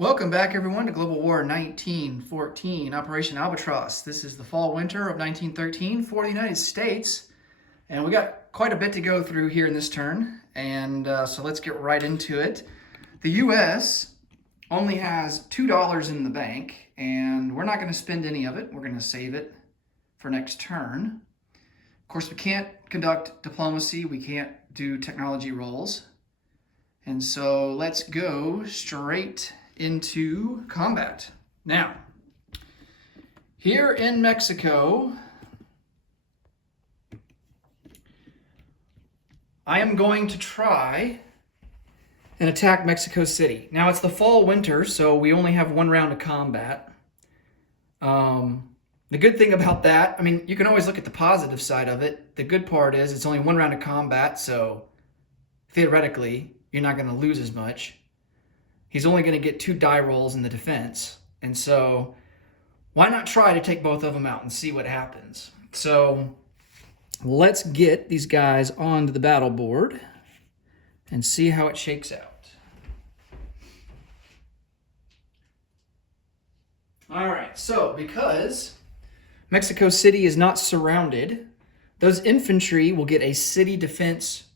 Welcome back, everyone, to Global War 1914, Operation Albatross. This is the fall-winter of 1913 for the United States, and we got quite a bit to go through here in this turn, and so let's get right into it. The U.S. only has $2 in the bank, and we're not going to spend any of it. We're going to save it for next turn. Of course, we can't conduct diplomacy. We can't do technology rolls, and so let's go straight into combat. Now, here in Mexico, I am going to try and attack Mexico City. Now, it's the fall-winter, so we only have one round of combat. The good thing about that, I mean, you can always look at the positive side of it. The good part is it's only one round of combat, so theoretically, you're not going to lose as much. He's only going to get 2 die rolls in the defense. And so why not try to take both of them out and see what happens? So let's get these guys onto the battle board and see how it shakes out. All right, so because Mexico City is not surrounded, those infantry will get a city defense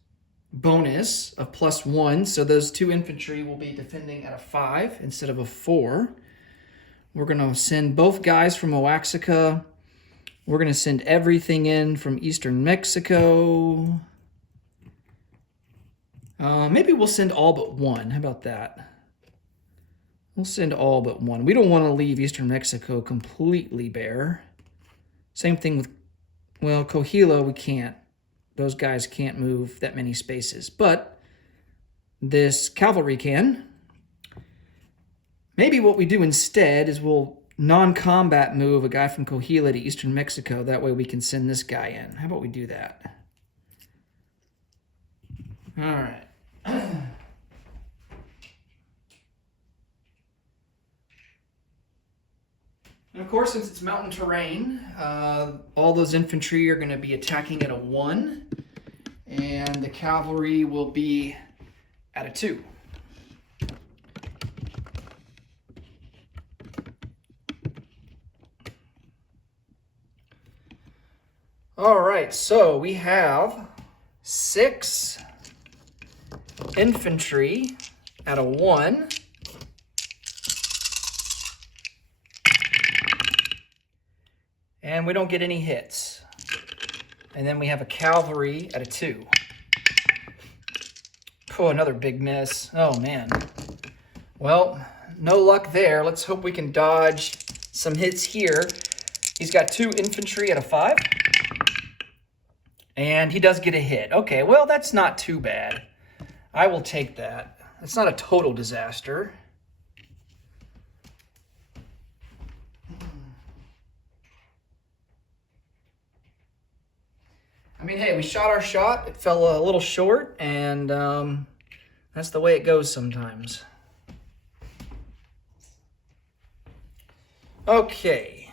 bonus of +1, so those 2 infantry will be defending at a 5 instead of a 4. We're going to send both guys from Oaxaca. We're going to send everything in from eastern Mexico. Maybe we'll send all but 1. How about that? We'll send all but 1. We don't want to leave eastern Mexico completely bare. Same thing with, well, Coahuila, we can't. Those guys can't move that many spaces, but this cavalry can. Maybe what we do instead is we'll non-combat move a guy from Coahuila to eastern Mexico. That way we can send this guy in. How about we do that? All right. And of course, since it's mountain terrain, all those infantry are going to be attacking at a 1, and the cavalry will be at a 2. All right, so we have 6 infantry at a 1. And we don't get any hits. And then we have a cavalry at a 2. Oh, another big miss. Oh, man. Well, no luck there. Let's hope we can dodge some hits here. He's got 2 infantry at a 5. And he does get a hit. Okay, well, that's not too bad. I will take that. It's not a total disaster. I mean, hey, we shot our shot. It fell a little short, and that's the way it goes sometimes. Okay.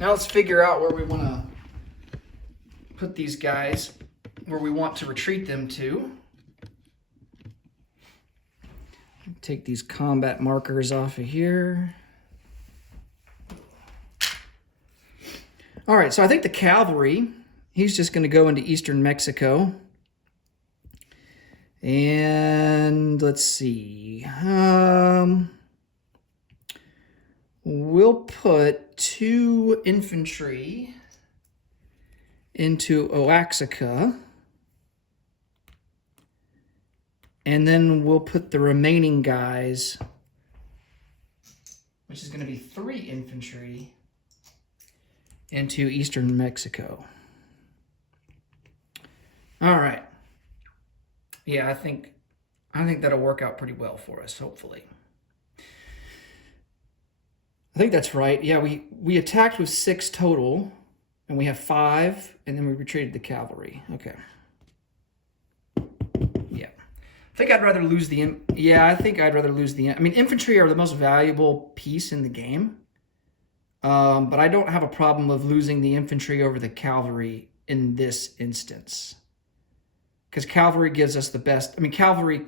Now let's figure out where we want to put these guys, where we want to retreat them to. Take these combat markers off of here. All right, so I think the cavalry, he's just going to go into eastern Mexico. And let's see. We'll put 2 infantry into Oaxaca. And then we'll put the remaining guys, which is going to be 3 infantry, into eastern Mexico. All right. Yeah, I think that'll work out pretty well for us, hopefully. I think that's right. Yeah, we attacked with 6 total, and we have 5, and then we retreated the cavalry. Okay. Yeah. I think I'd rather lose the... I mean, infantry are the most valuable piece in the game. But I don't have a problem of losing the infantry over the cavalry in this instance. because cavalry gives us the best. I mean, cavalry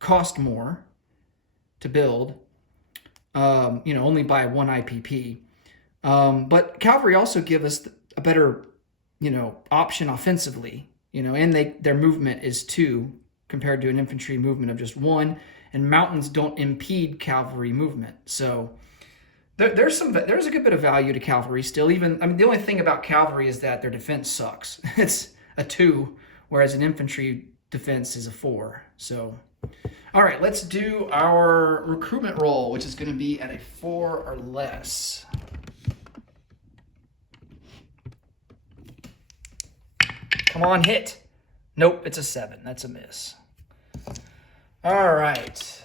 cost more to build, only by 1 IPP. But cavalry also give us a better, option offensively, and their movement is 2 compared to an infantry movement of just 1, and mountains don't impede cavalry movement. So there's a good bit of value to cavalry still. Even, the only thing about cavalry is that their defense sucks. It's a 2, whereas an infantry defense is a 4. So, all right, let's do our recruitment roll, which is going to be at a 4 or less. Come on, hit. Nope, it's a 7. That's a miss. All right.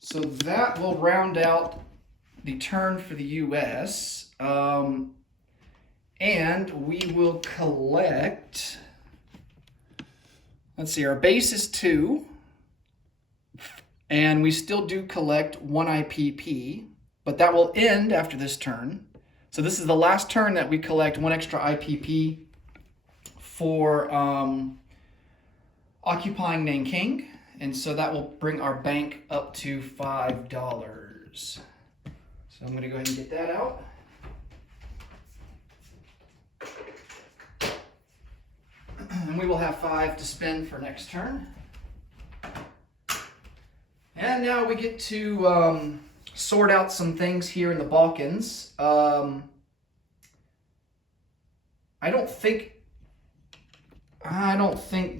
So that will round out the turn for the U.S. And we will collect, let's see, our base is 2. And we still do collect 1 IPP, but that will end after this turn. So this is the last turn that we collect 1 extra IPP for occupying Nanking. And so that will bring our bank up to $5. So I'm going to go ahead and get that out. And we will have 5 to spend for next turn. And now we get to sort out some things here in the Balkans. I don't think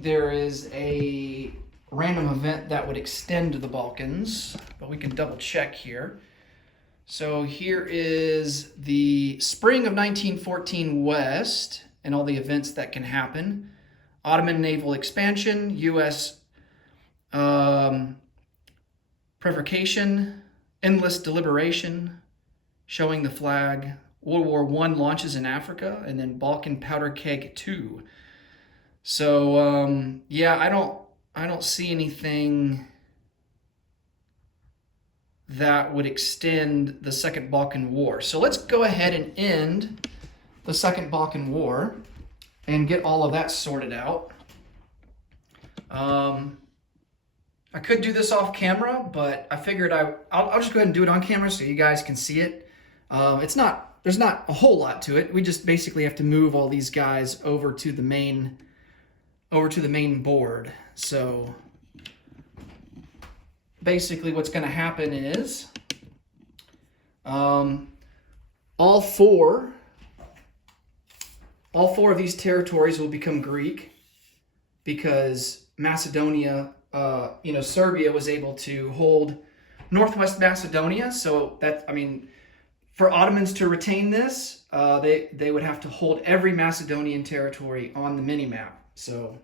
there is a random event that would extend to the Balkans, but we can double check here. So here is the spring of 1914 West and all the events that can happen. Ottoman naval expansion, U.S. Provocation, endless deliberation, showing the flag, World War I launches in Africa, and then Balkan Powder Keg 2. So yeah, I don't see anything that would extend the Second Balkan War. So let's go ahead and end the Second Balkan War and get all of that sorted out. I could do this off camera, but I figured I'll just go ahead and do it on camera so you guys can see it. There's not a whole lot to it. We just basically have to move all these guys over to the main board. So basically what's going to happen is all four of these territories will become Greek because Macedonia, Serbia was able to hold Northwest Macedonia. So that, for Ottomans to retain this, they would have to hold every Macedonian territory on the mini-map. So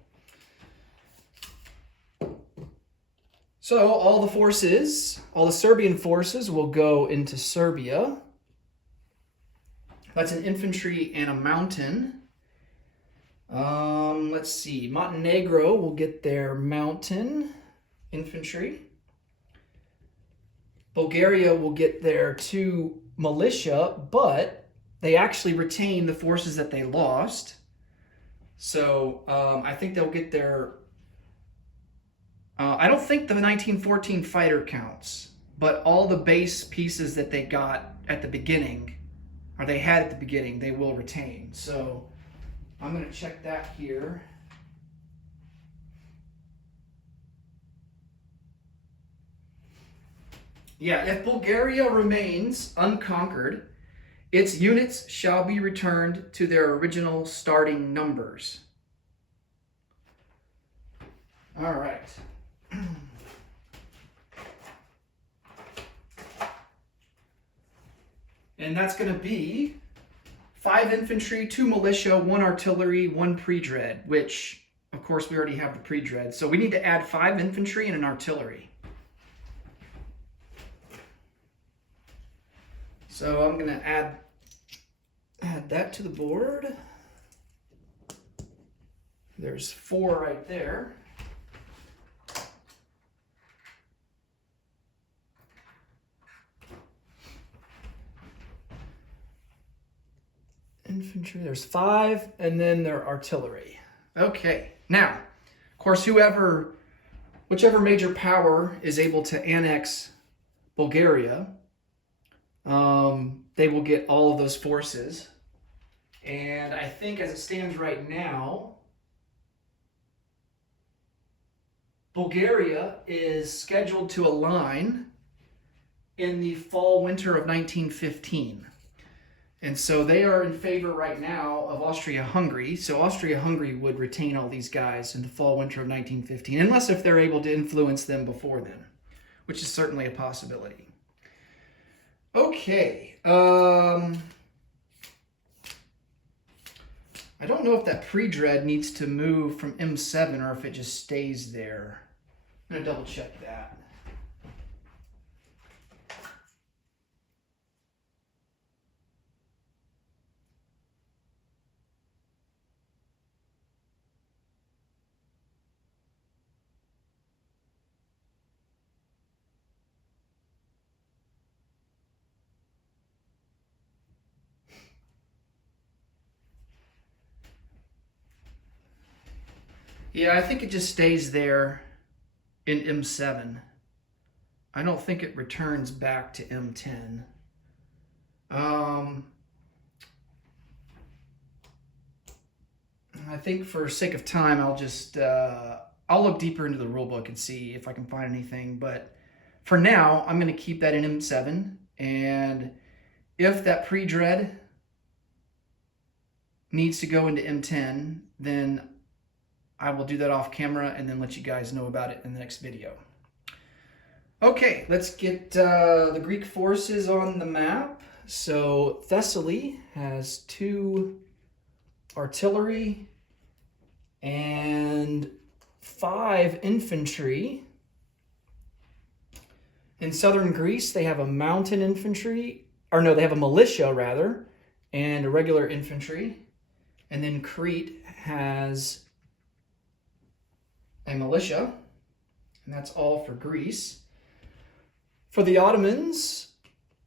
all the Serbian forces will go into Serbia. That's an infantry and a mountain. Let's see. Montenegro will get their mountain infantry. Bulgaria will get their 2 militia, but they actually retain the forces that they lost. So I think they'll get their... I don't think the 1914 fighter counts, but all the base pieces that they got at the beginning, or they had at the beginning, they will retain. So I'm going to check that here. Yeah, if Bulgaria remains unconquered, its units shall be returned to their original starting numbers. All right. And that's going to be 5 infantry, 2 militia, 1 artillery, 1 pre-dread, which, of course, we already have the pre-dread. So we need to add 5 infantry and an artillery. So I'm going to add that to the board. There's 4 right there. Infantry, there's 5, and then their artillery. Okay, now, of course, whichever major power is able to annex Bulgaria, they will get all of those forces. And I think as it stands right now, Bulgaria is scheduled to align in the fall-winter of 1915. And so they are in favor right now of Austria-Hungary. So Austria-Hungary would retain all these guys in the fall-winter of 1915, unless if they're able to influence them before then, which is certainly a possibility. Okay. I don't know if that pre-dread needs to move from M7 or if it just stays there. I'm going to double check that. Yeah, I think it just stays there in M7. I don't think it returns back to M10. I think for sake of time, I'll look deeper into the rulebook and see if I can find anything. But for now, I'm going to keep that in M7. And if that pre-dread needs to go into M10, then I will do that off camera and then let you guys know about it in the next video. Okay, let's get the Greek forces on the map. So Thessaly has 2 artillery and 5 infantry. In southern Greece, they have a mountain infantry, or no, they have a militia rather, and a regular infantry. And then Crete has a militia, and that's all for Greece. For the Ottomans,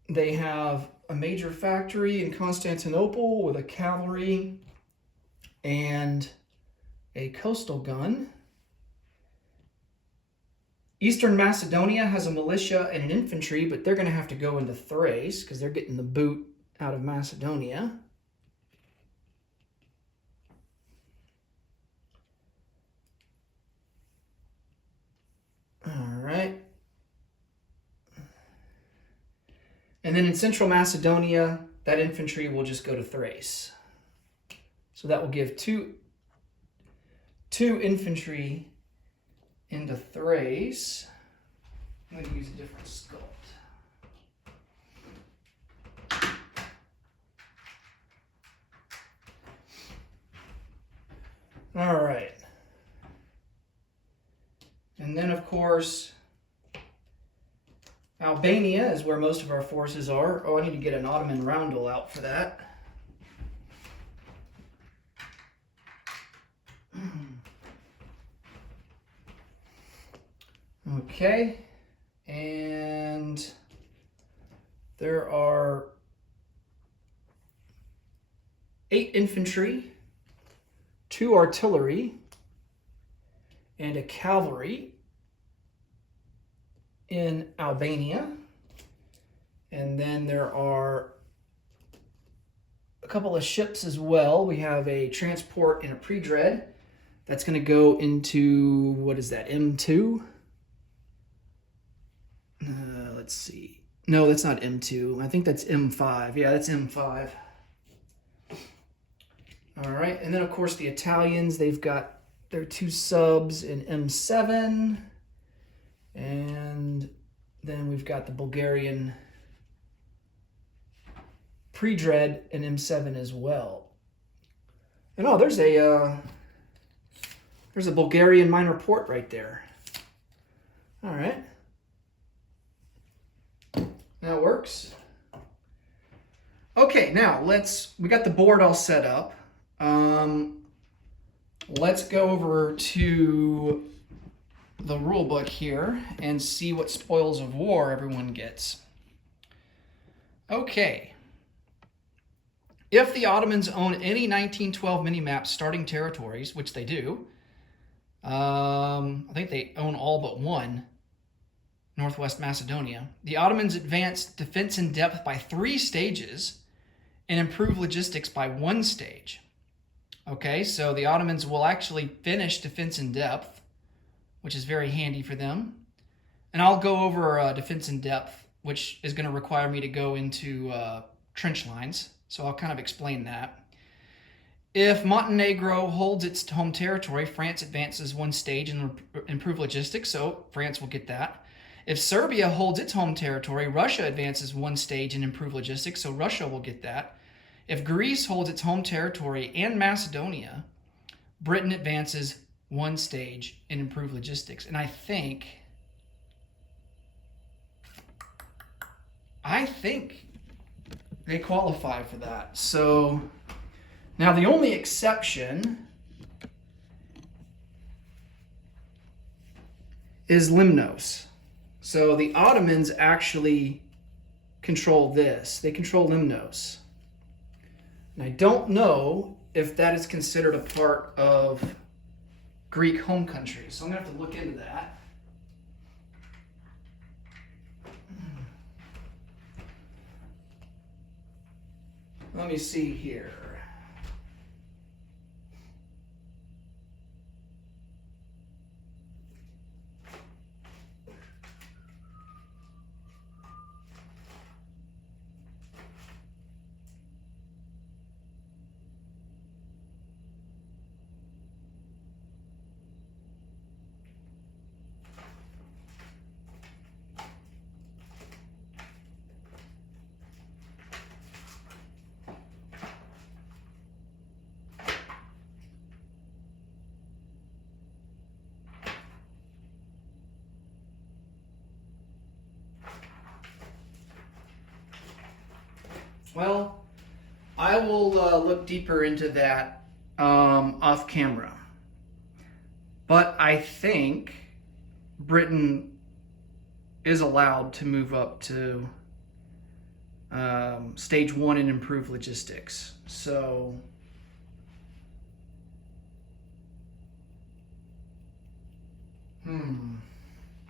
they have a major factory in Constantinople with a cavalry and a coastal gun. Eastern Macedonia has a militia and an infantry, but they're going to have to go into Thrace because they're getting the boot out of Macedonia. All right. And then in Central Macedonia, that infantry will just go to Thrace. So that will give two infantry into Thrace. I'm going to use a different sculpt. All right. And then, of course, Albania is where most of our forces are. Oh, I need to get an Ottoman roundel out for that. Okay, and there are 8 infantry, 2 artillery, and a cavalry in Albania. And then there are a couple of ships as well. We have a transport and a pre-dread that's going to go into, what is that, M2? Let's see. No, that's not M2. I think that's M5. Yeah, that's M5. All right, and then of course the Italians, they've got their 2 subs in M7. And then we've got the Bulgarian pre-dread in M7 as well. And oh, there's a Bulgarian minor port right there. All right. That works. Okay, now we got the board all set up. Let's go over to the rule book here and see what spoils of war everyone gets. Okay. If the Ottomans own any 1912 mini-maps starting territories, which they do, I think they own all but one, Northwest Macedonia, the Ottomans advanced defense in depth by 3 stages and improved logistics by 1 stage. Okay, so the Ottomans will actually finish defense in depth, which is very handy for them. And I'll go over defense in depth, which is going to require me to go into trench lines. So I'll kind of explain that. If Montenegro holds its home territory, France advances 1 stage and improve logistics, so France will get that. If Serbia holds its home territory, Russia advances 1 stage and improve logistics, so Russia will get that. If Greece holds its home territory and Macedonia, Britain advances 1 stage and improve logistics. And I think they qualify for that. So now the only exception is Limnos. So the Ottomans actually control this. They control Limnos. And I don't know if that is considered a part of Greek home country. So I'm going to have to look into that. Let me see here. Well, I will look deeper into that off camera. But I think Britain is allowed to move up to stage 1 and improve logistics. So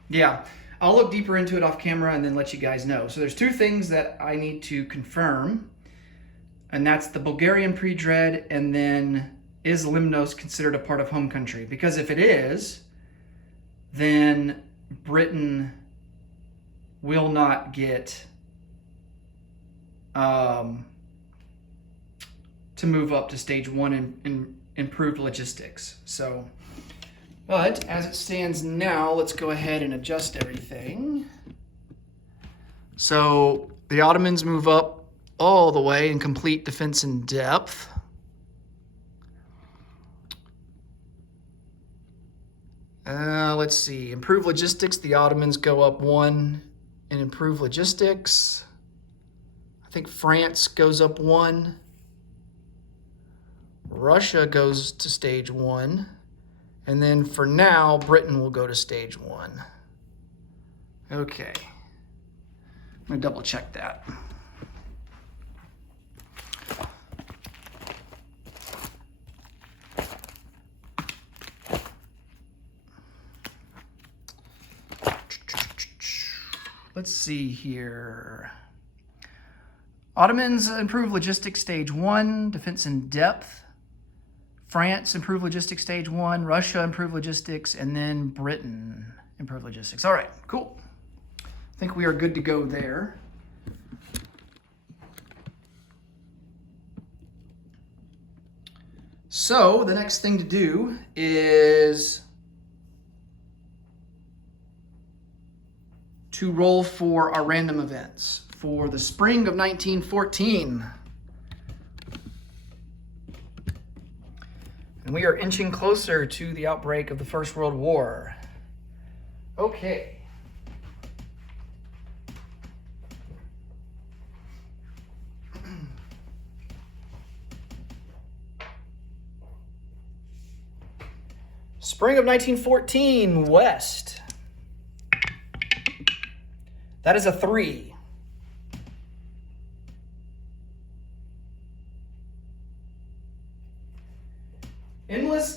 yeah, I'll look deeper into it off camera and then let you guys know. So there's 2 things that I need to confirm, and that's the Bulgarian pre-dread, and then is Limnos considered a part of home country? Because if it is, then Britain will not get to move up to stage 1 and improve logistics. So, but as it stands now, let's go ahead and adjust everything. So the Ottomans move up all the way and complete defense in depth. Let's see, improve logistics. The Ottomans go up 1 and improve logistics. I think France goes up 1. Russia goes to stage 1. And then for now, Britain will go to stage 1. Okay. I'm going to double check that. Let's see here. Ottomans improve logistics stage 1, defense in depth. France improve logistics stage 1, Russia improve logistics, and then Britain improve logistics. All right, cool. I think we are good to go there. So the next thing to do is to roll for our random events for the spring of 1914. And we are inching closer to the outbreak of the First World War. Okay. Spring of 1914, West. That is a 3.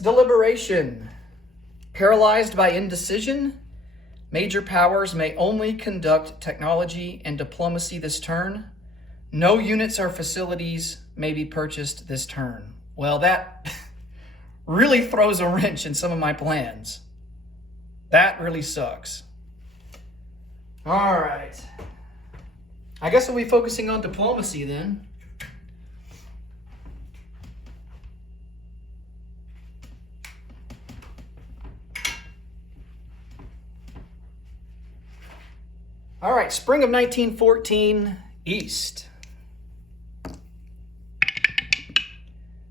deliberation. Paralyzed by indecision, major powers may only conduct technology and diplomacy this turn. No units or facilities may be purchased this turn. Well, that really throws a wrench in some of my plans. That really sucks. All right. I guess we'll be focusing on diplomacy then. All right, spring of 1914, East.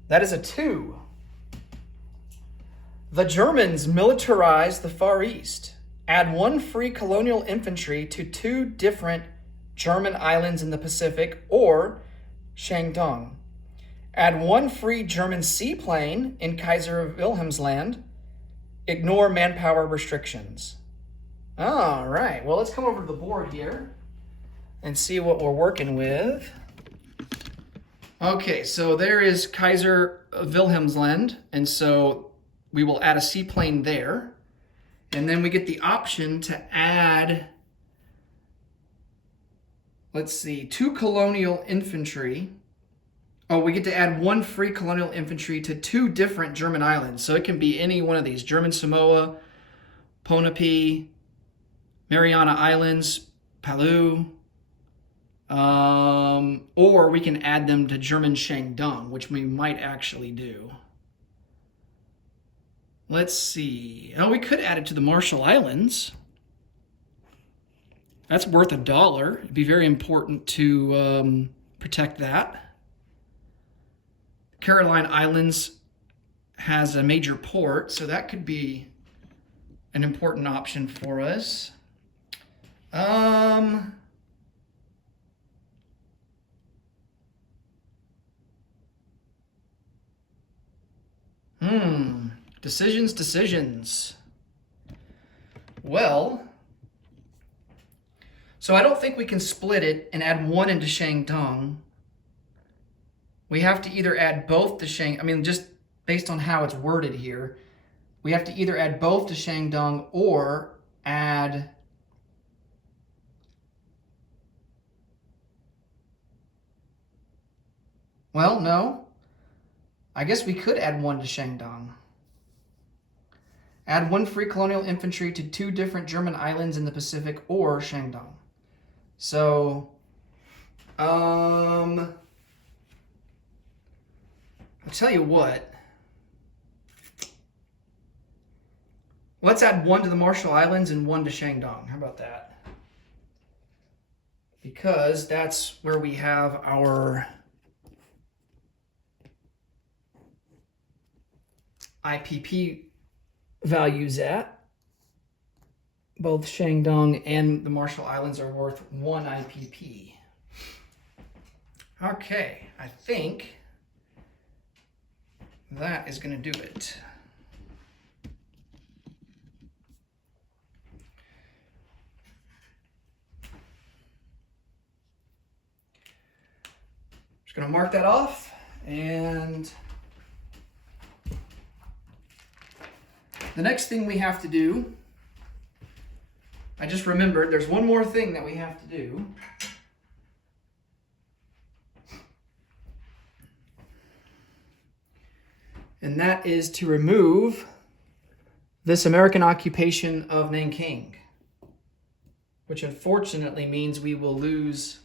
That is a 2. The Germans militarized the Far East. Add 1 free colonial infantry to 2 different German islands in the Pacific or Shandong. Add 1 free German seaplane in Kaiser Wilhelm's Land. Ignore manpower restrictions. All right, well, let's come over to the board here and see what we're working with. Okay, so there is Kaiser Wilhelm's Land, and so we will add a seaplane there. And then we get the option to add, let's see, 2 colonial infantry. Oh, we get to add 1 free colonial infantry to 2 different German islands. So it can be any one of these, German Samoa, Ponape, Mariana Islands, Palau, or we can add them to German Shandong, which we might actually do. Let's see. Oh, we could add it to the Marshall Islands. That's worth $1. It'd be very important to protect that. Caroline Islands has a major port, so that could be an important option for us. Decisions. Well, so I don't think we can split it and add 1 into Shandong. We have to either add both to just based on how it's worded here, we have to either add both to Shandong or add well, no. I guess we could add 1 to Shandong. Add 1 free colonial infantry to 2 different German islands in the Pacific or Shandong. So, I'll tell you what. Let's add 1 to the Marshall Islands and 1 to Shandong. How about that? Because that's where we have our IPP values at. Both Shandong and the Marshall Islands are worth 1 IPP. Okay, I think that is going to do it. Just going to mark that off, and the next thing we have to do, I just remembered there's one more thing that we have to do. And that is to remove this American occupation of Nanking, which unfortunately means we will lose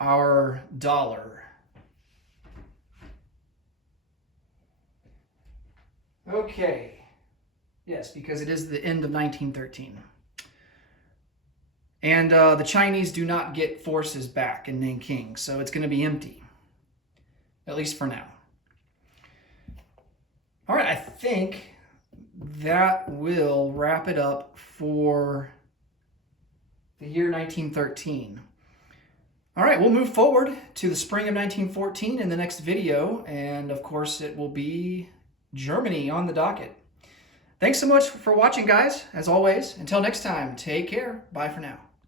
our dollar. Okay. Yes, because it is the end of 1913. And the Chinese do not get forces back in Nanking, so it's going to be empty, at least for now. All right, I think that will wrap it up for the year 1913. All right, we'll move forward to the spring of 1914 in the next video, and of course it will be Germany on the docket. Thanks so much for watching, guys. As always, until next time, take care. Bye for now.